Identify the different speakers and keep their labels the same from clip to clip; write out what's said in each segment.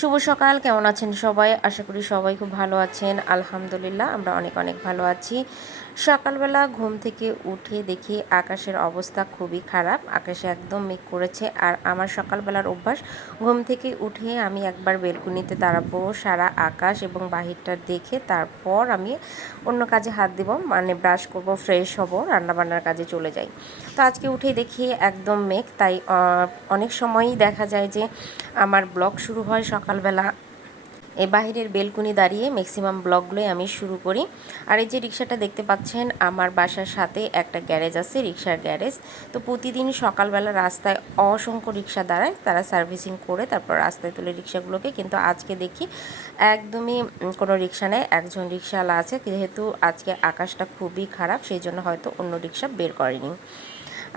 Speaker 1: শুভ সকাল, কেমন আছেন সবাই? আশা করি সবাই খুব ভালো আছেন। আলহামদুলিল্লাহ, আমরা অনেক অনেক ভালো আছি। সকালবেলা ঘুম থেকে উঠে দেখি আকাশের অবস্থা খুবই খারাপ। আকাশে একদম মেঘ করেছে। আর আমার সকালবেলার অভ্যাস, ঘুম থেকে উঠে আমি একবার বেলকুনিতে দাঁড়াবো সারা আকাশ এবং বাহিরটা দেখে তারপর আমি অন্য কাজে হাত দেব মানে ব্রাশ করব, ফ্রেশ হব, রান্নাবান্নার কাজে চলে যাই। তো আজকে উঠে দেখি একদম মেঘ। তাই অনেক সময়ই দেখা যায় যে আমার ব্লগ শুরু হয় সকালবেলা। এ বাহিরের বেলকুনি দাঁড়িয়ে ম্যাক্সিমাম ব্লগগুলোই আমি শুরু করি। আর এই যে রিক্সাটা দেখতে পাচ্ছেন, আমার বাসার সাথে একটা গ্যারেজ আছে, রিক্সার গ্যারেজ। তো প্রতিদিন সকালবেলা রাস্তায় অসংখ্য রিক্সা দাঁড়ায়, তারা সার্ভিসিং করে তারপর রাস্তায় তুলে রিক্সাগুলোকে। কিন্তু আজকে দেখি একদমই কোনো রিক্সা নেই, একজন রিক্সাওয়ালা আছে। যেহেতু আজকে আকাশটা খুবই খারাপ, সেই জন্য হয়তো অন্য রিক্সা বের করেনি।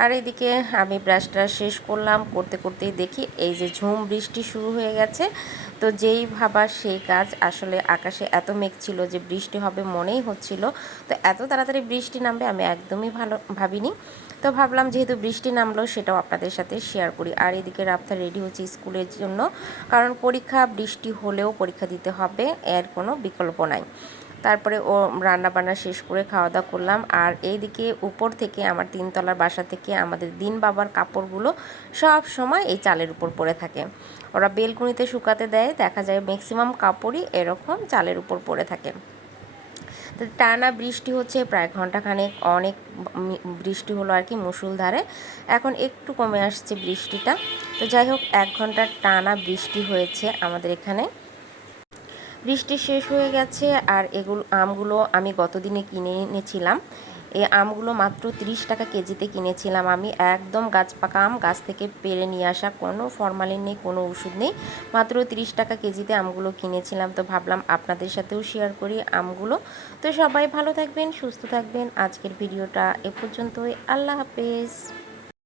Speaker 1: আর এদিকে আমি ব্রাশটা শেষ করলাম। করতে করতেই দেখি এই যে ঝুম বৃষ্টি শুরু হয়ে গেছে। তো যেই ভাবা সেই কাজ। আসলে আকাশে এত মেঘ ছিল যে বৃষ্টি হবে মনেই হচ্ছিল। তো এত তাড়াতাড়ি বৃষ্টি নামবে আমি একদমই ভালো ভাবিনি। তো ভাবলাম যেহেতু বৃষ্টি নামলো সেটাও আপনাদের সাথে শেয়ার করি। আর এদিকে রাফতা রেডি হচ্ছে স্কুলের জন্য। কারণ পরীক্ষা বৃষ্টি হলেও পরীক্ষা দিতে হবে, এর কোনো বিকল্প নাই। তারপরে ও রান্না বান্না শেষ করে খাওয়া দাওয়া করলাম। আর এইদিকে উপর থেকে আমার তিনতলার বাসা থেকে আমাদের দিন বাবার কাপড়গুলো সব সময় এই চালের উপর পড়ে থাকে। ওরা বেলকুনিতে শুকাতে দেয়, দেখা যায় ম্যাক্সিমাম কাপড়ই এরকম চালের উপর পড়ে থাকে। টানা বৃষ্টি হচ্ছে প্রায় ঘন্টাখানেক অনেক বৃষ্টি হলো আর কি মুসুলধারে এখন একটু কমে আসছে বৃষ্টিটা। তো যাই হোক, এক ঘণ্টার টানা বৃষ্টি হয়েছে আমাদের এখানে। বৃষ্টি শেষ হয়ে গেছে আর এগুলো আমগুলো আমি গতদিনে কিনে এনেছিলাম। এই আমগুলো মাত্র 30 টাকা কেজিতে কিনেছিলাম আমি। একদম গাছ পাকা আম, গাছ থেকে পেরে নিয়ে আসা কোনো ফরমালিন নেই, কোনো ওষুধ নেই। মাত্র 30 টাকা কেজিতে আমগুলো কিনেছিলাম। তো ভাবলাম আপনাদের সাথেও শেয়ার করি আমগুলো। তো সবাই ভালো থাকবেন, সুস্থ থাকবেন। আজকের ভিডিওটা এ পর্যন্তই। আল্লাহ হাফেজ।